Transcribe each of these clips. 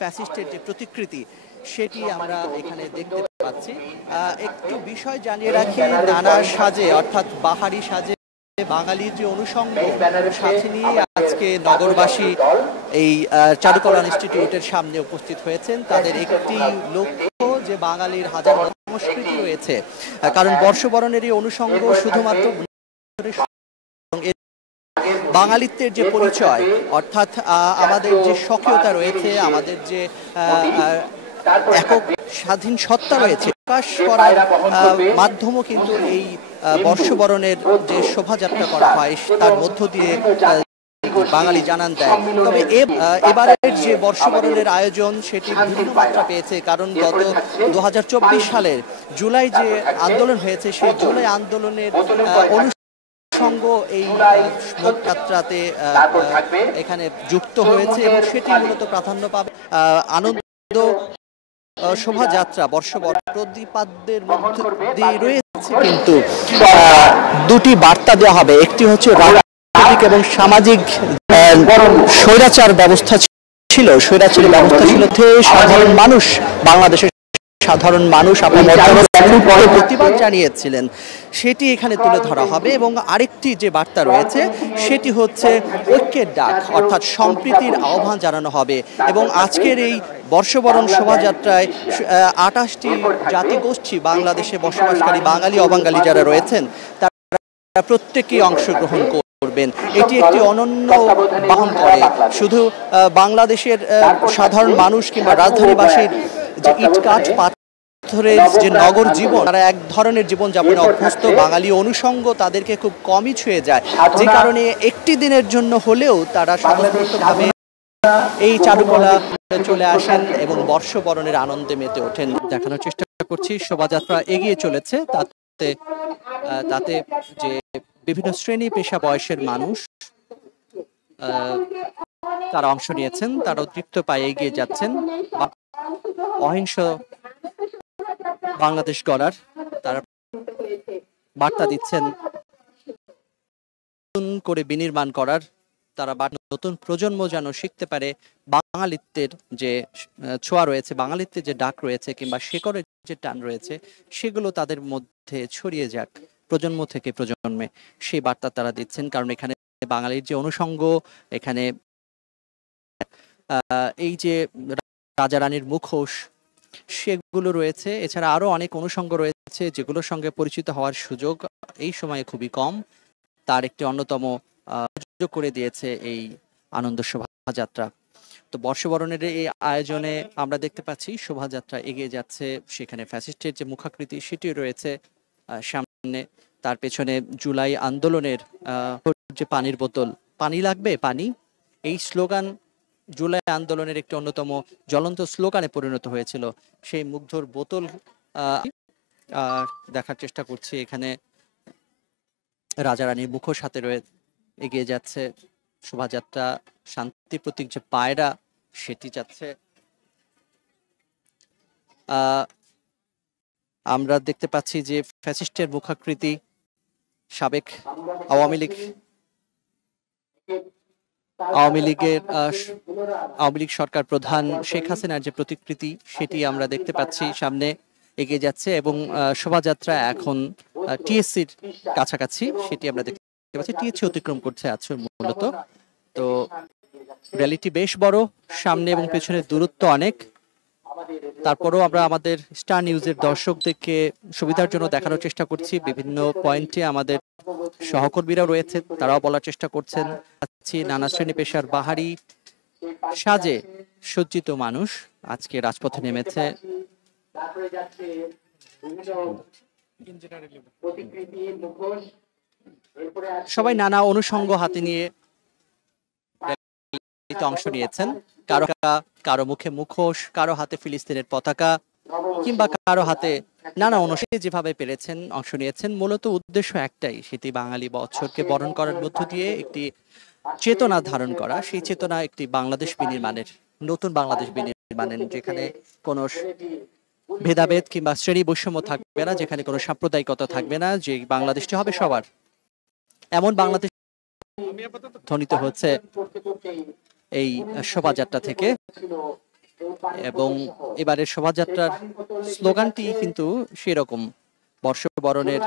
ফ্যাসিস্টের যে প্রতিকৃতি সেটি আমরা এখানে দেখতে পাচ্ছি। একটু বিষয় জানিয়ে রাখি, নানা সাজে অর্থাৎ বাহারি সাজে বাঙালির যে অনুষঙ্গ সাথে নিয়ে আজকে নগরবাসী এই চারুকলা ইনস্টিটিউটের সামনে উপস্থিত হয়েছেন। তাদের একটি লক্ষ্য যে বাঙালির হাজার সংস্কৃতি রয়েছে, কারণ বর্ষবরণের এই অনুষঙ্গ শুধুমাত্র বাঙালিত্বের যে পরিচয় অর্থাৎ আমাদের যে স্বকীয়তা রয়েছে, আমাদের যে একক স্বাধীন সত্তা রয়েছে প্রকাশ করার মাধ্যমও কিন্তু এই বর্ষবরণের যে শোভাযাত্রা করা হয় তার মধ্য দিয়ে বাঙালি জানান দেয়। তবে এবারের যে বর্ষবরণের আয়োজন সেটি ভিন্ন মাত্রা পেয়েছে, কারণ গত 2024 সালের জুলাই যে আন্দোলন হয়েছে সেই জুলাই আন্দোলনের অনুষঙ্গ এই যাত্রাতে এখানে যুক্ত হয়েছে এবং সেটি মূলত প্রাধান্য পাবে। আনন্দ শোভাযাত্রা বর্ষবরণ প্রতিপাদ্যের মধ্যে দিয়ে রয়েছে, কিন্তু দুটি বার্তা দেওয়া হবে। একটি হচ্ছে রাজনৈতিক এবং সামাজিক স্বৈরাচার ব্যবস্থা ছিল, স্বৈরাচারী ব্যবস্থা ছিল সাধারণ মানুষ, বাংলাদেশের সাধারণ মানুষ প্রতিবাদ জানিয়েছিলেন সেটি এখানে তুলে ধরা হবে। এবং আরেকটি যে বার্তা রয়েছে সেটি হচ্ছে ঐক্যের ডাক, অর্থাৎ সম্প্রীতির আহ্বান জানানো হবে। এবং আজকের এই বর্ষবরণ শোভাযাত্রায় 28টি জাতিগোষ্ঠী বাংলাদেশে বসবাসকারী বাঙালি অবাঙালি যারা রয়েছেন তারা প্রত্যেকেই অংশগ্রহণ করবেন। এটি একটি অনন্য বহন করে শুধু বাংলাদেশের সাধারণ মানুষ কিংবা রাজধানীবাসীর যে ইটকাঠ পাথরের যে নগর জীবন, তারা এক ধরনের জীবনযাপনে অভ্যস্ত। বাঙালি অনুষঙ্গ তাদেরকে খুব কমই ছুঁয়ে যায়, যে কারণে একটি দিনের জন্য হলেও তারা স্বতঃস্ফূর্তভাবে এই চারুকলা চলে আসেন এবং বর্ষবরণের আনন্দে মেতে ওঠেন। দেখানোর চেষ্টা করছি শোভাযাত্রা এগিয়ে চলেছে, তাতে যে বিভিন্ন শ্রেণী পেশা বয়সের মানুষ তারা অংশ নিয়েছেন, তারা তৃপ্ত পায়ে এগিয়ে যাচ্ছেন অহিংস বাংলাদেশ গড়ার। তারা বার্তা দিচ্ছেন নতুন করে বিনির্মাণ করার। তারা নতুন প্রজন্ম যেন শিখতে পারে বাঙালিত্বের যে ছোঁয়া রয়েছে, বাঙালিত্বের যে ডাক রয়েছে কিংবা শেকড়ের যে টান রয়েছে সেগুলো তাদের মধ্যে ছড়িয়ে যাক প্রজন্ম থেকে প্রজন্মে, সেই বার্তা তারা দিচ্ছেন। কারণ এখানে বাঙালির যে অনুষঙ্গ, এখানে এই যে রাজা রানীর মুখোশ সেগুলো রয়েছে, এছাড়া আরো অনেক অনুষঙ্গ রয়েছে যেগুলোর সঙ্গে পরিচিত হওয়ার সুযোগ এই সময়ে খুবই কম। তার একটি অন্যতম সুযোগ করে দিয়েছে এই আনন্দ শোভাযাত্রা। তো বর্ষবরণের এই আয়োজনে আমরা দেখতে পাচ্ছি শোভাযাত্রা এগিয়ে যাচ্ছে, সেখানে ফ্যাসিস্টের যে মুখাকৃতি সেটি রয়েছে সামনে, তার পেছনে জুলাই আন্দোলনের যে পানির বোতল, পানি লাগবে পানি, এই স্লোগান জুলাই আন্দোলনের একটি অন্যতম জ্বলন্ত স্লোগানে পরিণত হয়েছিল। সেই মুগ্ধর বোতল দেখার চেষ্টা করছি। এখানে রাজা রানীর মুখোশ হাতে এগিয়ে যাচ্ছে শোভাযাত্রা, শান্তি প্রতীক যে পায়রা সেটি যাচ্ছে। আমরা দেখতে পাচ্ছি যে ফ্যাসিস্টের মুখাকৃতি, সাবেক আওয়ামী লীগ সরকার প্রধান শেখ হাসিনার যে প্রতিকৃতি সেটি আমরা দেখতে পাচ্ছি সামনে এগিয়ে যাচ্ছে। এবং শোভাযাত্রা এখন টিএসসির কাছাকাছি সেটি আমরা দেখতে পাচ্ছি, টিএসসি অতিক্রম করছে আছে মূলত। তো র্যালিটি বেশ বড়, সামনে এবং পেছনের দূরত্ব অনেক। তারপরেও আমরা আমাদের স্টার নিউজের দর্শকদেরকে সুবিধার জন্য দেখানোর চেষ্টা করছি। বিভিন্ন পয়েন্টে আমাদের সহকর্মীরাও রয়েছে, তারাও বলার চেষ্টা করছেন। নানা শ্রেণী পেশার বাহারি সাজে সজ্জিত মানুষ আজকে রাজপথে নেমেছে। সবাই নানা অনুষঙ্গ হাতে নিয়ে অংশ নিয়েছেন। কারো মুখে মুখোশ, কারো হাতে ফিলিস্তিনের পতাকা, কিংবা কারো হাতে নানা অনুষ্ঠানে যেভাবে পেরেছেন অংশ নিয়েছেন। মূলত উদ্দেশ্য একটাই, সেটি বাঙালি বছরকে বরণ করার মধ্য দিয়ে একটি চেতনা ধারণ করা। সেই চেতনা একটি বাংলাদেশ বিনির্মাণের, নতুন বাংলাদেশ বিনির্মাণের, যেখানে কোনো ভেদাভেদ কিংবা শ্রেণী বৈষম্য থাকবে না, যেখানে কোনো সাম্প্রদায়িকতা থাকবে না, যে বাংলাদেশটি হবে সবার, এমন বাংলাদেশ ধ্বনিত হচ্ছে এই শোভাযাত্রা থেকে। এবং এবারের শোভাযাত্রার স্লোগানটি কিন্তু সেরকম, বর্ষবরণের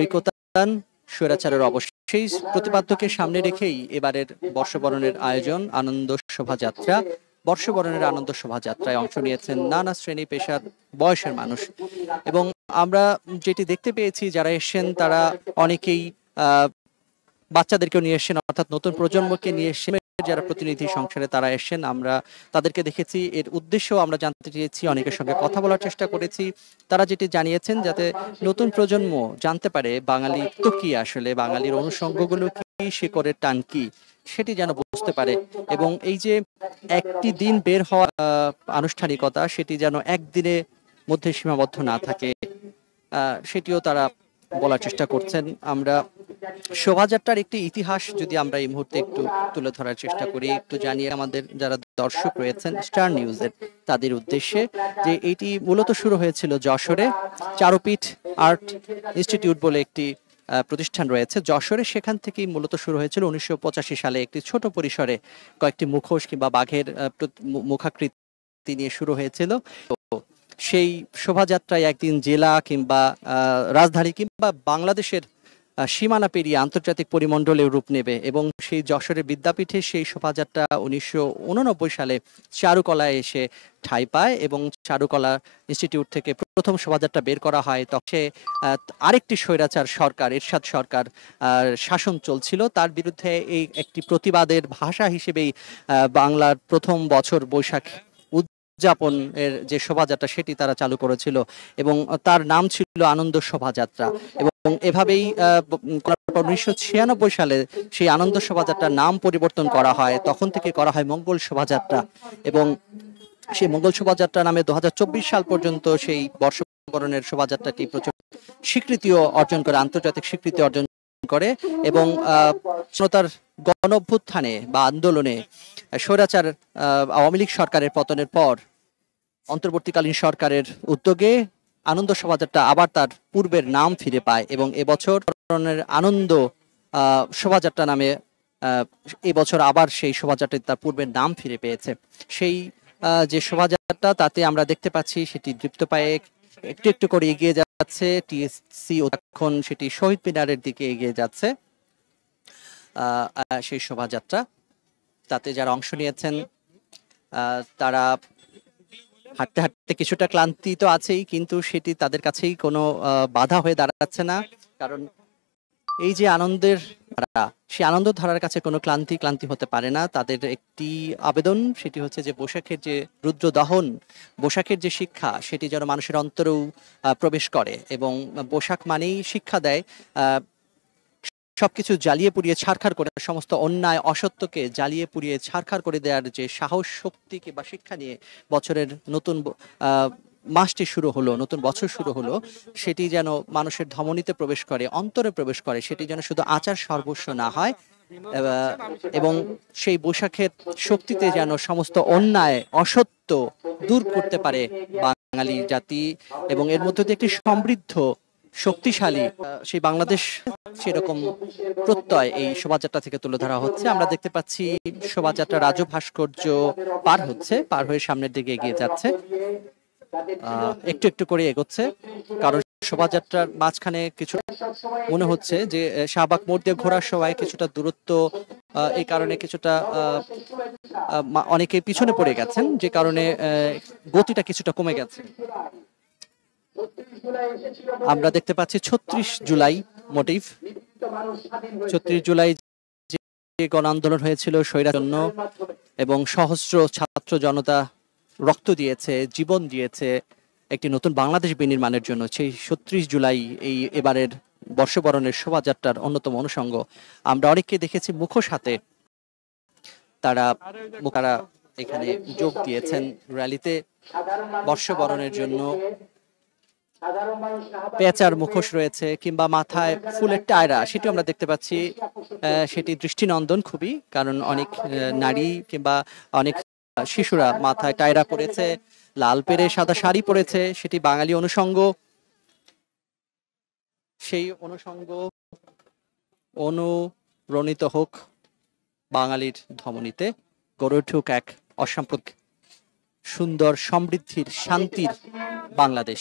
ঐকতান, স্বৈরাচারের অবসান। সেই প্রতিপাদ্যকে সামনে রেখেই এবারের বর্ষবরণের আয়োজন, আনন্দ শোভাযাত্রা। বর্ষবরণের আনন্দ শোভাযাত্রায় অংশ নিয়েছেন নানা শ্রেণী পেশার বয়সের মানুষ। এবং আমরা যেটি দেখতে পেয়েছি, যারা এসেছেন তারা অনেকেই বাচ্চাদেরকেও নিয়ে এসেছেন, অর্থাৎ নতুন প্রজন্মকে নিয়ে এসেছেন। যারা প্রতিনিধি সংসারে তারা এসেছেন, আমরা তাদেরকে দেখেছি। এর উদ্দেশ্য আমরা জানতে চেয়েছি, অনেকের সঙ্গে কথা বলার চেষ্টা করেছি। তারা যেটি জানিয়েছেন, যাতে নতুন প্রজন্ম জানতে পারে বাঙালি তো কি, আসলে বাঙালির অনুষঙ্গগুলো কি, শিকড়ের টান কি, সেটি যেন বুঝতে পারে। এবং এই যে একটি দিন বের হওয়া আনুষ্ঠানিকতা, সেটি যেন একদিনের মধ্যে সীমাবদ্ধ না থাকে, সেটিও তারা বলার চেষ্টা করছেন। আমরা শোভাযাত্রার একটি ইতিহাস যদি আমরা এই মুহূর্তে একটু তুলে ধরার চেষ্টা করি, একটু জানিয়ে আমাদের যারা দর্শক রয়েছেন স্টার নিউজের, তাদের উদ্দেশ্যে, যে এটি মূলত শুরু হয়েছিল যশোরে। চারুপীঠ আর্ট ইনস্টিটিউট বলে একটি প্রতিষ্ঠান রয়েছে যশোরে, সেখান থেকেই মূলত শুরু হয়েছিল 1985 সালে। একটি ছোট পরিসরে কয়েকটি মুখোশ কিংবা বাঘের মুখাকৃতি নিয়ে শুরু হয়েছিল। সেই শোভাযাত্রায় একদিন জেলা কিংবা রাজধানী কিংবা বাংলাদেশের সীমানা পেরিয়ে আন্তর্জাতিক পরিমণ্ডলে রূপ নেবে। এবং সেই যশোরের বিদ্যাপীঠে সেই শোভাযাত্রা 1989 সালে চারুকলায় এসে ঠাঁই পায়, এবং চারুকলা ইনস্টিটিউট থেকে প্রথম শোভাযাত্রা বের করা হয়। তখন আরেকটি স্বৈরাচার সরকার, এরশাদ সরকার শাসন চলছিল, তার বিরুদ্ধে এই একটি প্রতিবাদের ভাষা হিসেবেই বাংলার প্রথম বছর বৈশাখ উদযাপন এর যে শোভাযাত্রা, সেটি তারা চালু করেছিল, এবং তার নাম ছিল আনন্দ শোভাযাত্রা। এবং এভাবেই 1996 সালে সেই আনন্দ শোভাযাত্রার নাম পরিবর্তন করা হয়, তখন থেকে করা হয় মঙ্গল শোভাযাত্রা। এবং সেই মঙ্গল শোভাযাত্রা নামে 2024 সাল পর্যন্ত সেই বর্ষবরণের শোভাযাত্রাটি প্রচুর স্বীকৃতিও অর্জন করে, আন্তর্জাতিক স্বীকৃতি অর্জন করে। এবং তার গণ অভ্যুত্থানে বা আন্দোলনে স্বৈরাচার আওয়ামী লীগ সরকারের পতনের পর অন্তর্বর্তীকালীন সরকারের উদ্যোগে আনন্দ শোভাযাত্রা আবার তার পূর্বের নাম ফিরে পায়, এবং এবছর আনন্দ শোভাযাত্রা নামে এবছর আবার সেই শোভাযাত্রাটি তার পূর্বের নাম ফিরে পেয়েছে। সেই যে শোভাযাত্রা, তাতে আমরা দেখতে পাচ্ছি সেটি দীপ্ত পায়ে একটু একটু করে এগিয়ে যাচ্ছে। টিএসসি এখন সেটি শহীদ মিনারের দিকে এগিয়ে যাচ্ছে সেই শোভাযাত্রা। তাতে যারা অংশ নিয়েছেন তারা হাঁটতে হাঁটতে কিছুটা ক্লান্তি তো আছেই, কিন্তু সেটি তাদের কাছেই কোনো বাধা হয়ে দাঁড়াচ্ছে না। কারণ এই যে আনন্দের ধারা, সেই আনন্দ ধারার কাছে কোনো ক্লান্তি হতে পারে না। তাদের একটি আবেদন, সেটি হচ্ছে যে বৈশাখের যে রুদ্র দহন, বৈশাখের যে শিক্ষা, সেটি যেন মানুষের অন্তরেও প্রবেশ করে। এবং বৈশাখ মানেই শিক্ষা দেয়, সবকিছু জ্বালিয়ে পুড়িয়ে ছারখার করে, সমস্ত অন্যায় অসত্যকে জ্বালিয়ে পুড়িয়ে ছারখার করে দেওয়ার যে সাহস, শক্তি কিংবা শিক্ষা নিয়ে বছরের নতুন মাসটি শুরু হলো, নতুন বছর শুরু হলো, সেটি যেন মানুষের ধমনীতে প্রবেশ করে, অন্তরে প্রবেশ করে, সেটি যেন শুধু আচার সর্বস্ব না হয়। এবং সেই বৈশাখের শক্তিতে যেন সমস্ত অন্যায় অসত্য দূর করতে পারে বাঙালি জাতি, এবং এর মধ্যে দিয়ে একটি সমৃদ্ধ শক্তিশালী সেই বাংলাদেশ, সেরকম প্রত্যয় এই শোভাযাত্রা থেকে তুলে ধরা হচ্ছে। আমরা দেখতে পাচ্ছি শোভাযাত্রা রাজু ভাস্কর্য পার হচ্ছে, পার হয়ে সামনের দিকে এগিয়ে যাচ্ছে, একটু একটু করে এগোচ্ছে। কারণ শোভাযাত্রার মাঝখানে কিছু মনে হচ্ছে যে শাহবাগ মোড় দিয়ে ঘোরার সময় কিছুটা দূরত্ব, এই কারণে কিছুটা অনেকে পিছনে পড়ে গেছেন, যে কারণে গতিটা কিছুটা কমে গেছে। আমরা দেখতে পাচ্ছি 36 জুলাই মোটিভ, 36 জুলাই যে গণ আন্দোলন হয়েছিল স্বৈরাচারের জন্য, এবং সহস্র ছাত্র জনতা রক্ত দিয়েছে, জীবন দিয়েছে একটি নতুন বাংলাদেশ বিনির্মাণের জন্য। সেই 36 জুলাই এই এবারের বর্ষবরণের শোভাযাত্রার অন্যতম অনুষঙ্গ। আমরা অনেককে দেখেছি মুখোশ হাতে, তারা এখানে যোগ দিয়েছেন র্যালিতে বর্ষবরণের জন্য। পেঁচার মুখোশ রয়েছে কিংবা মাথায় ফুলের টায়রা, সেটি আমরা দেখতে পাচ্ছি। সেটি দৃষ্টিনন্দন খুবই, কারণ অনেক নারী কিংবা অনেক শিশুরা মাথায় টায়রা পরেছে, লাল পেরে সাদা শাড়ি পরেছে, সেটি বাঙালি অনুষঙ্গ। সেই অনুষঙ্গ অনুরণিত হোক বাঙালির ধমনীতে, গড়ে উঠুক এক অসাম্প্রদায়িক সুন্দর, সমৃদ্ধির, শান্তির বাংলাদেশ।